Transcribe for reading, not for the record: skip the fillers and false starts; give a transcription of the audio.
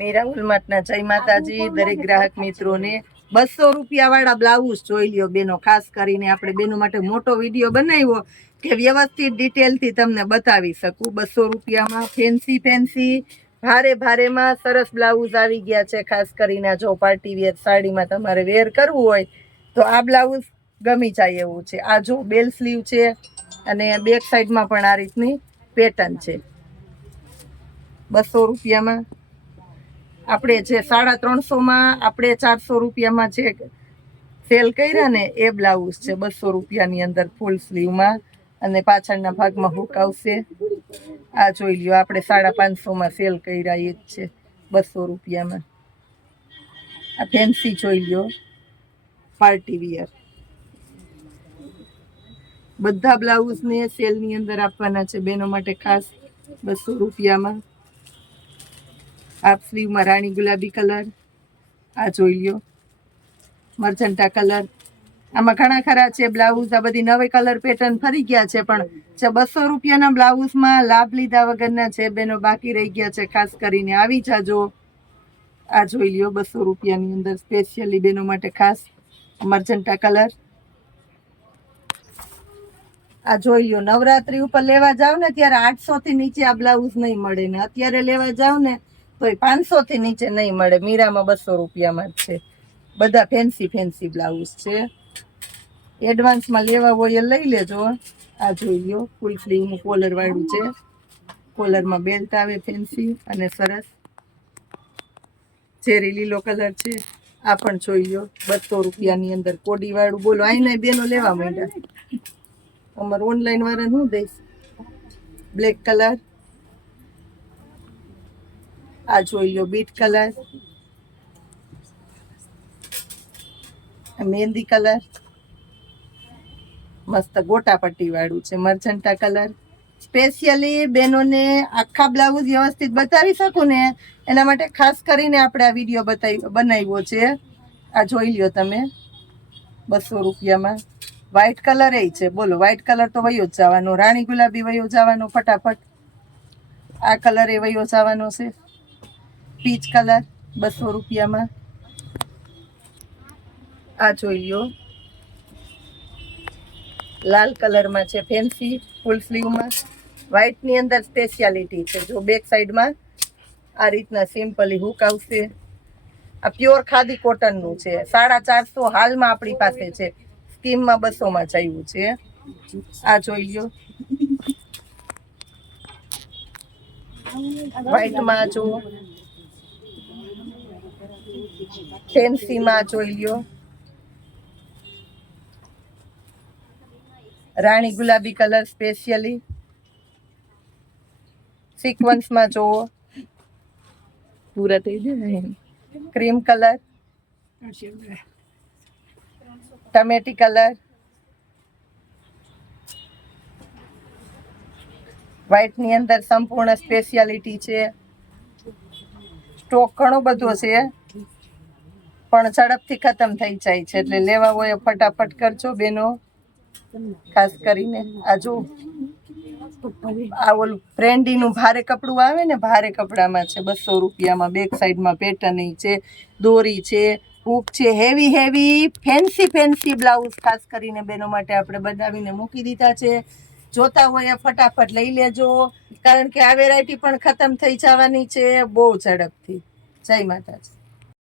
મીરા ઉલમાટના જય માતાજી દરેક ગ્રાહક મિત્રોને 200 રૂપિયા વાળા બ્લાઉઝ જોઈ લ્યો બેનો. ખાસ કરીને આપણે બેનો માટે મોટો વિડીયો બનાવ્યો કે વ્યવસ્થિત ડિટેલથી તમને બતાવી શકું. 200 રૂપિયામાં ફેન્સી ભારેમાં સરસ બ્લાઉઝ આવી ગયા છે. ખાસ કરીને જો પાર્ટી વેર સાડીમાં તમારે વેર કરવું હોય તો આ બ્લાઉઝ ગમી જાય એવું છે. આ જો બેલ સ્લીવ છે અને બેક સાઈડમાં પણ આ રીતની પેટર્ન છે. 200 રૂપિયામાં આપણે જે 350માં આપણે 400 રૂપિયામાં જે સેલ કર્યા ને એ બ્લાઉઝ છે. 200 રૂપિયાની અંદર ફૂલ સ્લીવમાં અને પાછળના ભાગમાં હુક આવશે. આ જોઈ લ્યો આપણે 550માં સેલ કર્યા એ જ છે 200 રૂપિયામાં. આ ફેન્સી જોઈ લ્યો પાર્ટી વિયર. બધા બ્લાઉઝને સેલની અંદર આપવાના છે બેનો માટે ખાસ 200 રૂપિયામાં. હાફ સ્લીવમાં રાણી ગુલાબી કલર. આ જોઈ લ્યો મર્જન્ટા કલર. આમાં ઘણા ખરા છે બ્લાઉઝ. આ બધી નવી કલર પેટર્ન ફરી ગયા છે પણ જે 200 રૂપિયાના બ્લાઉઝમાં લાભ લીધા વગરના છે બેનો બાકી રહી ગયા છે. ખાસ કરીને આવી જાજો. આ જોઈ લ્યો 200 રૂપિયાની અંદર સ્પેશિયલી બેનો માટે ખાસ મર્જન્ટા કલર. આ જોઈ લ્યો નવરાત્રી ઉપર લેવા જાવ ને ત્યારે 800 થી નીચે આ બ્લાઉઝ નહીં મળે ને અત્યારે લેવા જાવ ને તો 500 થી નીચે નહીં મળે. મીરામાં 200 રૂપિયામાં જ છે. બધા ફેન્સી બ્લાઉઝ છે. એડવાન્સમાં લેવા હોય એ લઈ લેજો. આ જોઈ લો ફૂલ સ્લીવનું કોલર વાળું છે. કોલરમાં બેલ્ટ આવે ફેન્સી અને સરસ ચેરી લીલો કલર છે. આ પણ જોઈ લો 200 રૂપિયાની અંદર કોડી વાળું. બોલો આઈને બેનો લેવા માંડ્યા. અમારે ઓનલાઈન વાળાને હું દઈશ. Black colour. આ જોઈ લો બીટ કલર, મહેંદી કલર, મસ્ત ગોટા પટ્ટી વાળું છે મર્જન્ટા કલર. સ્પેશિયલી બહેનોને આખા બ્લાઉઝ વ્યવસ્થિત બતાવી શકું ને એના માટે ખાસ કરીને આપણે આ વિડીયો બનાવ્યો છે. આ જોઈ લ્યો તમે 200 રૂપિયામાં. વ્હાઈટ કલર એ છે. બોલો વ્હાઈટ કલર તો વયો જ જવાનો. રાણી ગુલાબી વયો જવાનો ફટાફટ. આ કલર એ વયો જવાનો છે. પીચ કલર 200 રૂપિયામાં. આ જોઈ લ્યો લાલ કલરમાં છે ફેન્સી ફૂલ સ્લીવમાં. વ્હાઈટની અંદર સ્પેશિયાલિટી છે. જો બેક સાઈડમાં આ રીતના સિમ્પલી હુક આવશે. આ પ્યોર ખાદી કોટનનું છે. 450 હાલમાં આપણી પાસે છે. સ્કીમમાં 200માં ચાલ્યું છે. આ જોઈ લ્યો વ્હાઈટમાં જો ફેન્સીમાં જોઈ લ્યો રાણી ગુલાબી કલર સ્પેશિયલી. સિક્વન્સમાં જોવો પૂરા થઈ જાય. ક્રીમ કલર, ટમેટી કલર, વ્હાઈટની અંદર સંપૂર્ણ સ્પેશિયાલિટી છે. સ્ટોક ઘણો બધો છે પણ ઝડપથી ખતમ થઈ જાય છે એટલે લેવા હોય ફટાફટ કરજો બેનો. ખાસ કરીને આ જો આ ઓલું ટ્રેન્ડીનું ભારે કપડું આવે ને ભારે કપડામાં છે 200 રૂપિયામાં. બેક સાઈડમાં પેટર્ન છે, દોરી છે, હૂક છે. હેવી ફેન્સી બ્લાઉઝ ખાસ કરીને બેનો માટે આપણે બનાવીને મૂકી દીધા છે. જોતા હોય ફટાફટ લઈ લેજો કારણ કે આ વેરાયટી પણ ખતમ થઈ જવાની છે બહુ ઝડપથી. જય માતાજી.